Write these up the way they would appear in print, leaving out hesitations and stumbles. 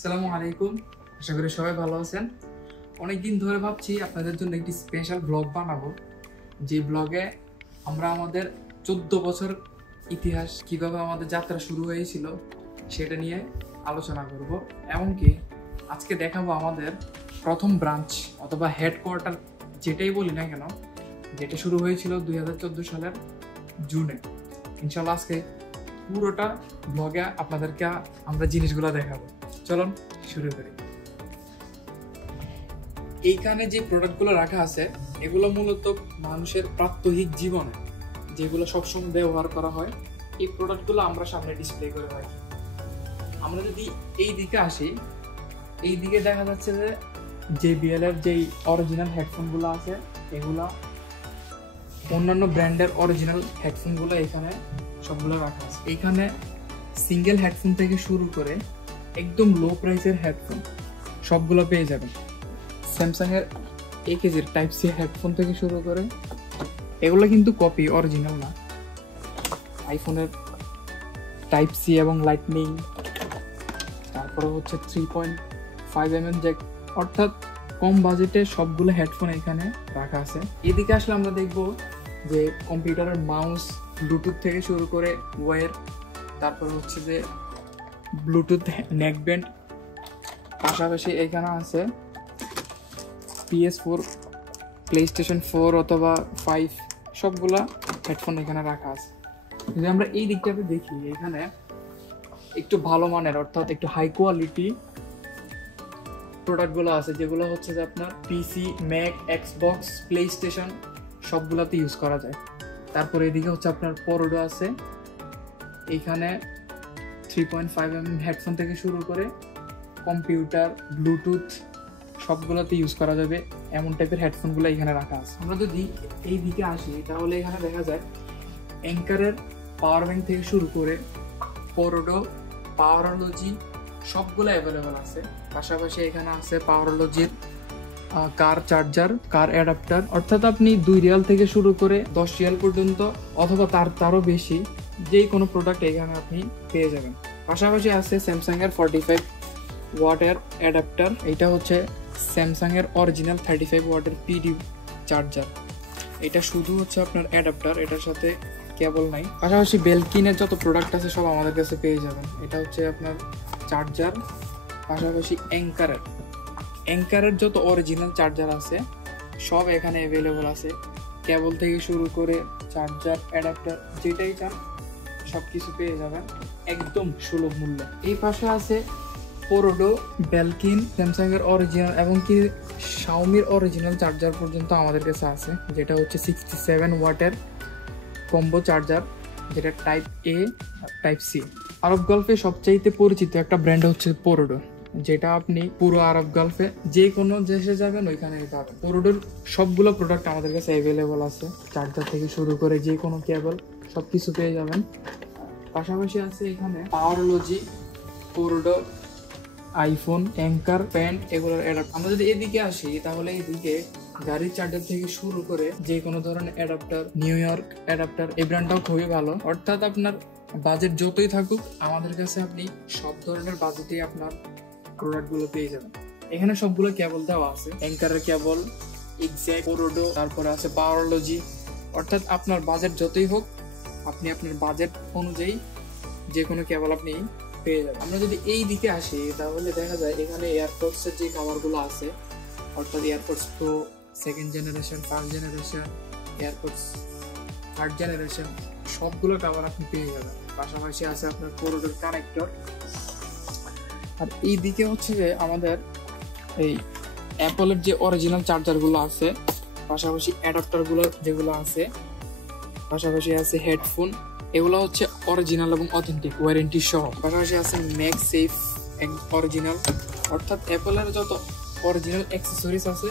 আসসালামু আলাইকুম, আশা করি সবাই ভালো আছেন। অনেকদিন ধরে ভাবছি আপনাদের জন্য একটি স্পেশাল ব্লগ বানাবো, যে ব্লগে আমরা আমাদের 14 বছর ইতিহাস, কিভাবে আমাদের যাত্রা শুরু হয়েছিল সেটা নিয়ে আলোচনা করব। এমনকি আজকে দেখাবো আমাদের প্রথম ব্রাঞ্চ অথবা হেডকোয়ার্টার, যেটাই বলি না কেন, যেটা শুরু হয়েছিল 2014 সালের জুনে। ইনশাল্লাহ আজকে পুরোটা ব্লগে আপনাদেরকে আমরা জিনিসগুলো দেখাবো। চলুন শুরু করি। এইখানে যে প্রোডাক্টগুলো রাখা আছে এগুলো মূলত মানুষের প্রাত্যহিক জীবনে যেগুলো সবসময় ব্যবহার করা হয়, এই প্রোডাক্টগুলো আমরা সামনে ডিসপ্লে করে রাখি। আমরা যদি এই দিকে আসি, এই দিকে দেখা যাচ্ছে যে JBL এর যেই অরিজিনাল হেডফোনগুলো আছে, এগুলা অন্যান্য ব্র্যান্ডের অরিজিনাল হেডফোনগুলো এখানে সবগুলো রাখা আছে। এখানে সিঙ্গেল হেডফোন থেকে শুরু করে একদম লো প্রাইসের হেডফোন সবগুলো পেয়ে যাবেন। স্যামসাং এর AKG টাইপ সি হেডফোন থেকে শুরু করে, এগুলো কিন্তু কপি, অরিজিনাল না। আইফোনের টাইপ সি এবং লাইটনিং, তারপরে হচ্ছে 3.5mm জ্যাক, অর্থাৎ কম বাজেটে সবগুলো হেডফোন এখানে রাখা আছে। এদিকে আসলে আমরা দেখব যে কম্পিউটারের মাউস, ব্লুটুথ থেকে শুরু করে ওয়্যার, তারপর হচ্ছে যে ব্লুটুথ নেকব্যান্ড, পাশাপাশি এখানে আছে PS4, PlayStation 4 অথবা 5 সবগুলা হেডফোন এখানে রাখা আছে। যদি আমরা এই দিকটাতে দেখি, এখানে একটু ভালো মানের অর্থাৎ একটু হাই কোয়ালিটি প্রোডাক্টগুলো আছে, যেগুলো হচ্ছে যে আপনার পিসি, ম্যাক, এক্সবক্স, প্লেস্টেশন সবগুলাতে ইউজ করা যায়। তারপরে এদিকে হচ্ছে আপনার পরোডো আছে, এইখানে 3.5mm হেডফোন থেকে শুরু করে কম্পিউটার, ব্লুটুথ সবগুলোতে ইউজ করা যাবে এমন টাইপের হেডফোনগুলো এখানে রাখা আছে। আমরা যদি এই দিকে আসি তাহলে এখানে দেখা যায় অ্যাঙ্কারের পাওয়ার ব্যাংক থেকে শুরু করে পরোডো, পাওয়ারোলজি সবগুলো অ্যাভেলেবেল আছে। পাশাপাশি এখানে আছে পাওয়ারোলজির কার চার্জার, কার অ্যাডাপ্টার, অর্থাৎ আপনি 2 রিয়াল থেকে শুরু করে 10 রিয়াল পর্যন্ত অথবা তারও বেশি যে কোনো প্রোডাক্ট এখানে আপনি পেয়ে যাবেন। পাশাপাশি আছে স্যামসাং এর 45 ওয়াটের অ্যাডাপ্টার, এটা হচ্ছে স্যামসাং এর অরিজিনাল 35 ওয়াটের PD চার্জার। এটা শুধু হচ্ছে আপনার অ্যাডাপ্টার, এটার সাথে কেবল নাই। পাশাপাশি বেলকিনের যত প্রোডাক্ট আছে সব আমাদের কাছে পেয়ে যাবেন। এটা হচ্ছে আপনার চার্জার। পাশাপাশি অ্যাঙ্কারের যত অরিজিনাল চার্জার আছে সব এখানে অ্যাভেলেবল আছে, কেবল থেকে শুরু করে চার্জার, অ্যাডাপ্টার, যেটাই চান সব কিছু পেয়ে যাবেন একদম সুলভ মূল্যে। এই পাশে আছে পরোডো, বেলকিন, স্যামসাং এর অরিজিনাল এবং কি শাওমির অরিজিনাল চার্জার পর্যন্ত আমাদের কাছে আছে, যেটা হচ্ছে 67 ওয়াটের কম্বো চার্জার, যেটা টাইপ A, টাইপ সি। আরব গল্ফে সবচাইতে পরিচিত একটা ব্র্যান্ড হচ্ছে পরোডো, যেটা আপনি পুরো আরব গল্ফে যে কোনো দেশে যাবেন ওইখানে পাবেন। পরোডোর সবগুলো প্রোডাক্ট আমাদের কাছে অ্যাভেলেবল আছে, চার্জার থেকে শুরু করে যে কোনো কেবল সবকিছু পেয়ে যাবেন। পাশাপাশি আছে এখানে পাওয়ারোলজি, পরোডো, আইফোন, অ্যাঙ্কার, প্যান্ট, এগুলোর অ্যাডাপ্টার। আমরা যদি এদিকে আসি তাহলে এদিকে গাড়ির চার্জার থেকে শুরু করে যে কোনো ধরনের অ্যাডাপ্টার, নিউ ইয়র্ক অ্যাডাপ্টার, এই ব্র্যান্ডটাও খুবই ভালো। অর্থাৎ আপনার বাজেট যতই থাকুক আমাদের কাছে আপনি সব ধরনের বাজেটে আপনার প্রোডাক্টগুলো পেয়ে যাবেন। এখানে সবগুলো কেবল দেওয়া আছে, অ্যাঙ্কারের কেবল, এক্সাক্ট, পরোডো, তারপরে আছে পাওয়ারোলজি। অর্থাৎ আপনার বাজেট যতই হোক আপনি আপনার বাজেট অনুযায়ী যে কোনো কেবল আপনি পেয়ে যাবেন। আমরা যদি এই দিকে আসি তাহলে দেখা যায় এখানে এয়ারপডস এর যে কাভারগুলো আছে, অর্থাৎ AirPods pro 2nd generation, 1st generation, AirPods 3rd generation সবগুলো কাভার আপনি পেয়ে যাবেন। পাশাপাশি আছে আপনার পরোডোর কানেক্টর। আর এই দিকে হচ্ছে যে আমাদের এই অ্যাপলের যে অরিজিনাল চার্জারগুলো আছে, পাশাপাশি অ্যাডাপ্টারগুলো যেগুলো আছে, পাশাপাশি আছে হেডফোন, এগুলো হচ্ছে অরিজিনাল এবং অথেন্টিক, ওয়ারেন্টি সহ। পাশাপাশি আছে ম্যাগসেফ অরিজিনাল, অর্থাৎ অ্যাপলের যত অরিজিনাল অ্যাক্সেসরিজ আছে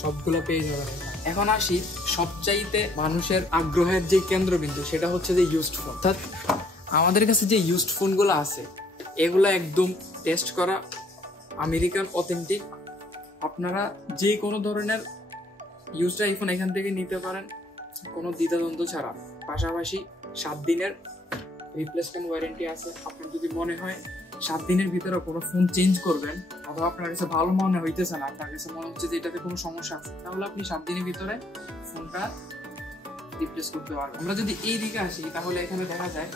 সবগুলো পেয়ে যাবেন। এখন আসি সবচাইতে মানুষের আগ্রহের যে কেন্দ্রবিন্দু, সেটা হচ্ছে যে ইউজড ফোন। অর্থাৎ আমাদের কাছে যে ইউজড ফোনগুলো আছে এগুলো একদম টেস্ট করা, আমেরিকান অথেন্টিক। আপনারা যে কোনো ধরনের ইউজড আইফোন এখান থেকে নিতে পারেন কোনো দ্বিধাদ্বন্দ্ব ছাড়া। পাশাপাশি 7 দিনের রিপ্লেসমেন্ট ওয়ারেন্টি আছে। আপনার যদি মনে হয় 7 দিনের ভিতরে কোনো ফোন চেঞ্জ করবেন, অথবা আপনার কাছে ভালো মনে হইতেছে না, আপনার কাছে মনে হচ্ছে যে এটাতে কোনো সমস্যা আছে, তাহলে আপনি 7 দিনের ভিতরে ফোনটা রিপ্লেস করতে পারবেন। আমরা যদি এই দিকে আসি তাহলে এখানে দেখা যায়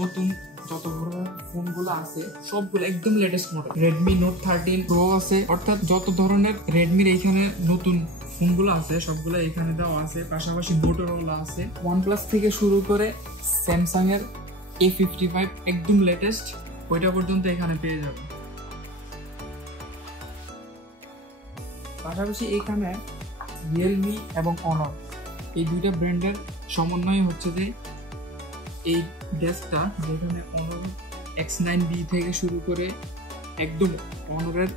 নতুন যত ধরনের ফোনগুলো আছে সবগুলো একদম latest model. Redmi Note 13 Pro আছে, অর্থাৎ যত ধরনের Redmi এখানে নতুন ফোনগুলো আছে সবগুলো এখানে দেওয়া আছে। পাশাপাশি Motorola আছে, OnePlus থেকে শুরু করে Samsung এর A55 একদম লেটেস্ট, ওইটা পর্যন্ত এখানে পেয়ে যাবে। পাশাপাশি এখানে Realme এবং Honor এই দুইটা ব্র্যান্ডের সমন্বয় হচ্ছে যে এই ডেস্কটা, যেখানে Honor X9B থেকে শুরু করে একদম Honorএর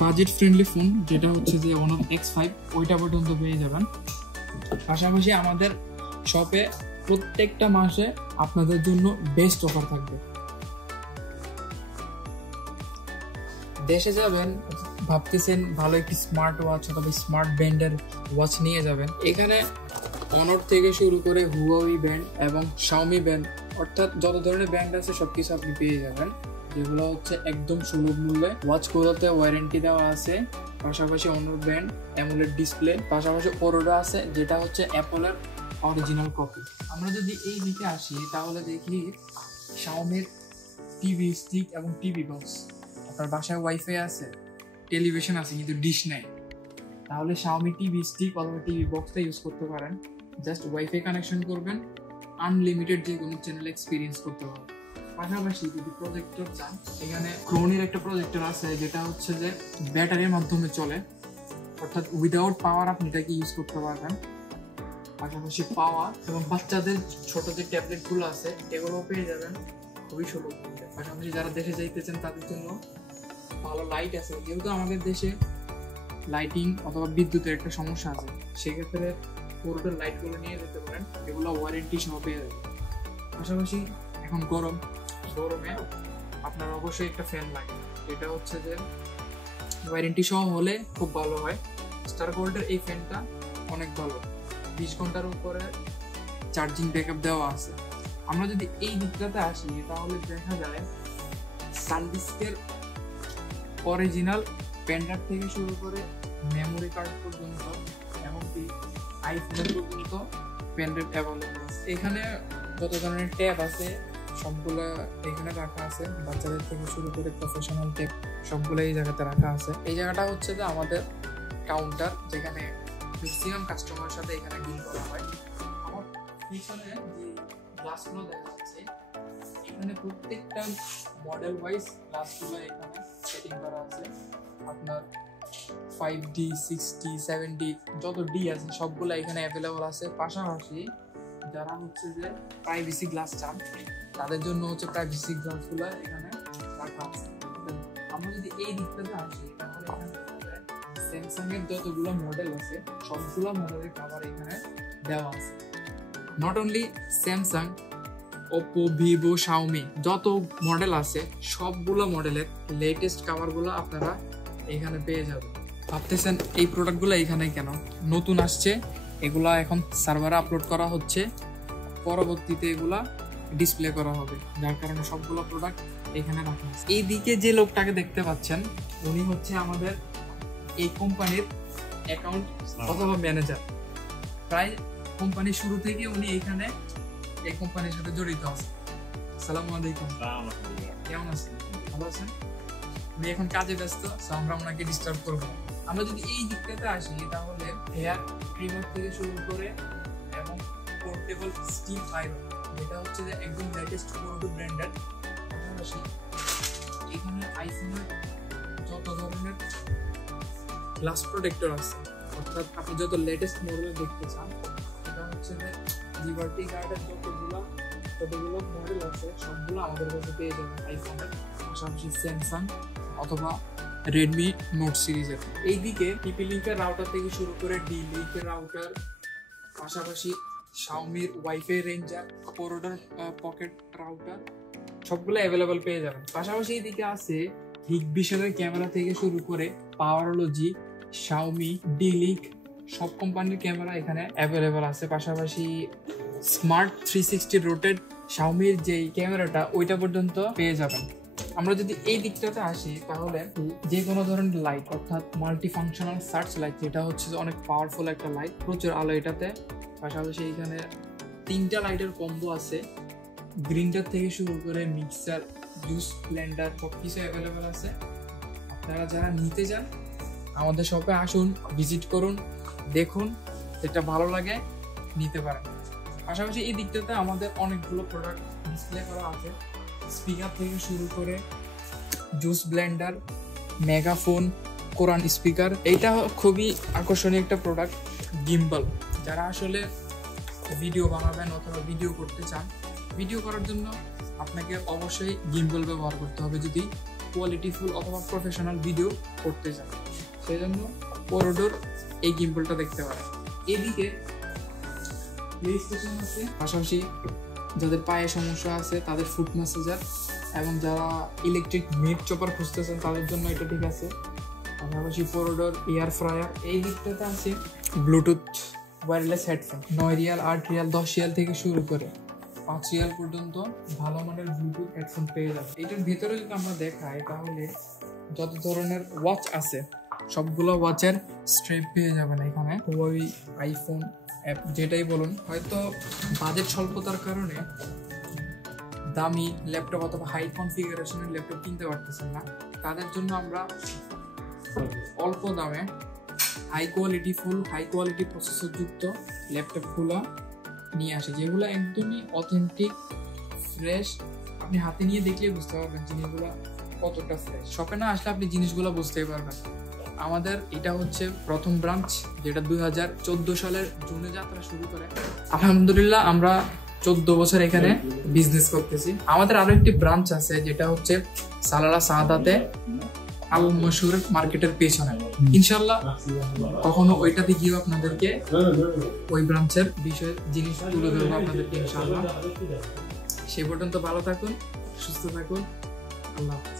বাজেট ফ্রেন্ডলি ফোন যেটা হচ্ছে যে Honor X5 ওইটা পর্যন্ত পেয়ে যাবেন। পাশাপাশি আমাদের শপে প্রত্যেকটা মাসে আপনাদের জন্য বেস্ট অফার থাকবে। দেশে যাবেন, ভাবতেছেন ভালো একটি স্মার্ট ওয়াচ অথবা স্মার্ট ব্যান্ডের ওয়াচ নিয়ে যাবেন, এখানে Honor থেকে শুরু করে Huawei ব্যান্ড এবং Xiaomi ব্যান্ড, অর্থাৎ যত ধরনের ব্যান্ড আছে সবকিছু আপনি পেয়ে যাবেন, যেগুলো হচ্ছে একদম সুলভ মূল্যে। ওয়াচগুলোতে ওয়ারেন্টি দেওয়া আছে, পাশাপাশি Honor ব্যান্ড, অ্যামোলেড ডিসপ্লে, পাশাপাশি Orodo আছে যেটা হচ্ছে অ্যাপলের অরিজিনাল কপি। আমরা যদি এই দিকে আসি তাহলে দেখি Xiaomi টিভি স্টিক এবং টিভি বক্স। আপনার বাসায় ওয়াইফাই আছে, টেলিভিশন আছে কিন্তু ডিশ নাই, তাহলে Xiaomi টিভি স্টিক অথবা টিভি বক্সটা ইউজ করতে পারেন। জাস্ট ওয়াইফাই কানেকশন করবেন, আনলিমিটেড যে কোনো চ্যানেল এক্সপিরিয়েন্স করতে পারবেন। পাশাপাশি যদি প্রজেক্টর চান, এখানে ক্রোনির একটা প্রজেক্টর আছে যেটা হচ্ছে যে ব্যাটারির মাধ্যমে চলে, অর্থাৎ উইদাউট পাওয়ার আপনি এটাকে ইউজ করতে পারবেন। পাশাপাশি পাওয়ার এবং বাচ্চাদের ছোট যে ট্যাবলেটগুলো আছে এগুলোও পেয়ে যাবেন খুবই সুলভ মূল্যে। পাশাপাশি যারা দেশে যাইতেছেন তাদের জন্য ভালো লাইট আছে, যেহেতু আমাদের দেশে লাইটিং অথবা বিদ্যুতের একটা সমস্যা আছে, সেক্ষেত্রে পুরোটার লাইটগুলো নিয়ে যেতে পারেন, এগুলো ওয়ারেন্টি সহ পেয়ে যাবেন। পাশাপাশি এখন গরমে আপনার অবশ্যই একটা ফ্যান লাগে, এটা হচ্ছে যে ওয়ারেন্টি সহ হলে খুব ভালো হয়। স্টার গোল্ডের এই ফ্যানটা অনেক ভালো, 20 ঘন্টার উপরে চার্জিং ব্যাকআপ দেওয়া আছে। আমরা যদি এই দিকটাতে আসি তাহলে দেখা যায় সানডিস্কের অরিজিনাল পেনড্রাইভ থেকে শুরু করে মেমোরি কার্ড পর্যন্ত এমনকি আইফোন পর্যন্ত পেনড্রাইভ অ্যাভেলেবল আছে। এখানে যত ধরনের ট্যাব আছে সবগুলো এখানে রাখা আছে, বাচ্চাদের থেকে শুরু করে প্রফেশনাল ট্যাব সবগুলো এই জায়গাতে রাখা আছে। এই জায়গাটা হচ্ছে যে আমাদের কাউন্টার, যেখানে ম্যাক্সিমাম কাস্টমারের সাথে এখানে ডিল করা হয়। আমার পিছনে যে গ্লাসগুলো দেখা যাচ্ছে এখানে প্রত্যেকটা মডেল ওয়াইজ গ্লাসগুলো এখানে সেটিং করা আছে। আপনার 5D 6D 7D যত ডি আছে সবগুলো এখানে অ্যাভেলেবল আছে। পাশাপাশি যারা হচ্ছে যে প্রাইভেসি গ্লাস চান তাদের জন্য হচ্ছে প্রাইভেসি গ্লাসগুলো এখানে রাখা আছে। আমরা যদি এই দিকটাতে আসি তাহলে এখানে স্যামসাং এর যতগুলো মডেল আছে সবগুলো মডেলের কভার এখানে দেওয়া আছে। Not only Samsung, Oppo, Vivo, Xiaomi যত মডেল আছে সবগুলো মডেলের লেটেস্ট কভারগুলো আপনারা এখানে পেয়ে যাবেন। ভাবতেছেন এই প্রোডাক্টগুলো এখানে কেন, নতুন আসছে, এগুলা এখন সার্ভারে আপলোড করা হচ্ছে, পরবর্তীতে এগুলা ডিসপ্লে করা হবে, যার কারণে সবগুলো প্রোডাক্ট এখানে রাখা আছে। এইদিকে যে লোকটাকে দেখতে পাচ্ছেন উনি হচ্ছে আমাদের এই কোম্পানির অ্যাকাউন্ট অথবা ম্যানেজার। প্রায় কোম্পানির শুরু থেকে উনি এখানে এই কোম্পানির সাথে জড়িত আছে। আসসালামু আলাইকুম, কেমন আছেন? ভালো আছেন? উনি এখন কাজে ব্যস্ত, আমরা ওনাকে ডিস্টার্ব করবো। আমরা যদি এই দিকটাতে আসি তাহলে হেয়ার ক্রিমার থেকে শুরু করে এবং পোর্টেবল স্টিম আয়রন, যেটা হচ্ছে যে একদম লেটেস্ট পুরো ব্র্যান্ডেড। পাশাপাশি এখানে আইফোনের যত ধরনের গ্লাস প্রোটেক্টর আছে, অর্থাৎ আপনি যত লেটেস্ট মডেল দেখতে চান, এটা হচ্ছে যে লিবার্টি গার্ডের যতগুলো মডেল আছে সবগুলো আমাদের কাছে পেয়ে যাবেন আইফোনের। পাশাপাশি স্যামসাং অথবা রেডমি নোট সিরিজের। এইদিকে টিপি লিঙ্কের রাউটার থেকে শুরু করে ডি লিঙ্কের রাউটার, পাশাপাশি শাওমির wifi ranger, Orodo pocket router সবগুলো অ্যাভেলেবল পেয়ে যাবেন। পাশাপাশি এইদিকে আছে হিগবিশনের ক্যামেরা থেকে শুরু করে পাওয়ারোলজি, শাওমি, ডি লিঙ্ক সব কোম্পানির ক্যামেরা এখানে অ্যাভেলেবল আছে। পাশাপাশি স্মার্ট 360 রোটেট শাওমির যেই ক্যামেরাটা ওইটা পর্যন্ত পেয়ে যাবেন। আমরা যদি এই দিকটাতে আসি তাহলে যে কোনো ধরনের লাইট অর্থাৎ মাল্টি ফাংশনাল সার্চ লাইট, যেটা হচ্ছে অনেক পাওয়ারফুল একটা লাইট, প্রচুর আলো এটাতে। পাশাপাশি এইখানে 3টা লাইটের কম্বো আছে, গ্রিনটার থেকে শুরু করে মিক্সার, জুস ব্লেন্ডার সব কিছু অ্যাভেলেবেল আছে। আপনারা যারা নিতে চান আমাদের শপে আসুন, ভিজিট করুন, দেখুন, যেটা ভালো লাগে নিতে পারেন। পাশাপাশি এই দিকটাতে আমাদের অনেকগুলো প্রোডাক্ট ডিসপ্লে করা আছে, স্পিকার থেকে শুরু করে জুস ব্লেন্ডার, মেগাফোন, কোরআন স্পিকার। এইটা খুবই আকর্ষণীয় একটা প্রোডাক্ট, গিম্বল। যারা আসলে ভিডিও বানাবেন অথবা ভিডিও করতে চান, ভিডিও করার জন্য আপনাকে অবশ্যই গিম্বল ব্যবহার করতে হবে যদি কোয়ালিটিফুল অথবা প্রফেশনাল ভিডিও করতে চান। সেই জন্য পোরোডোর এই গিম্বলটা দেখতে পারেন। এদিকে প্লে স্টেশন আছে, পাশাপাশি যাদের পায়ে সমস্যা আছে তাদের ফুট ম্যাসাজার, এবং যারা ইলেকট্রিক মিট চপার খুঁজতেছেন তাদের জন্য এটা ঠিক আছে। পাশাপাশি পোরোডোর এয়ার ফ্রায়ার। এই দিকটাতে আছে Bluetooth wireless headphone, 9 Real, 8 Real, 10 Real থেকে শুরু করে 5 রিয়াল পর্যন্ত ভালো মানের ব্লুটুথ হেডফোন পেয়ে যাবে। এটার ভেতরে যদি আমরা দেখাই তাহলে যত ধরনের ওয়াচ আছে সবগুলো ওয়াচের স্ট্রেপ পেয়ে যাবেন এখানে। ওই আইফোন অ্যাপ যেটাই বলুন, হয়তো বাজেট স্বল্পতার কারণে দামি ল্যাপটপ অথবা হাই কনফিগারেশনের ল্যাপটপ কিনতে পারতেছেন না, তাদের জন্য আমরা অল্প দামে হাই কোয়ালিটি প্রসেসর যুক্ত ল্যাপটপগুলো নিয়ে আসে, যেগুলো একদমই অথেন্টিক, ফ্রেশ। আপনি হাতে নিয়ে দেখলেই বুঝতে পারবেন জিনিসগুলো কতটা ফ্রেশ। শপে না আসলে আপনি জিনিসগুলো বুঝতেই পারবেন। আমাদের এটা হচ্ছে প্রথম ব্রাঞ্চ, যেটা 2014 সালের জুনে যাত্রা শুরু করে। আলহামদুলিল্লাহ আমরা 14 বছর এখানে বিজনেস করতেছি। আমাদের আরো একটি ব্রাঞ্চ আছে যেটা হচ্ছে সালালা সাদাতে, আল মশহুর মার্কেটের পেছনে। ইনশাল্লাহ কখনো ওইটাতে গিয়েও আপনাদেরকে ওই ব্রাঞ্চের বিষয়ে জিনিস তুলে ধরবো আপনাদেরকে ইনশাল্লাহ। সে পর্যন্ত ভালো থাকুন, সুস্থ থাকুন, আল্লাহ হাফেজ।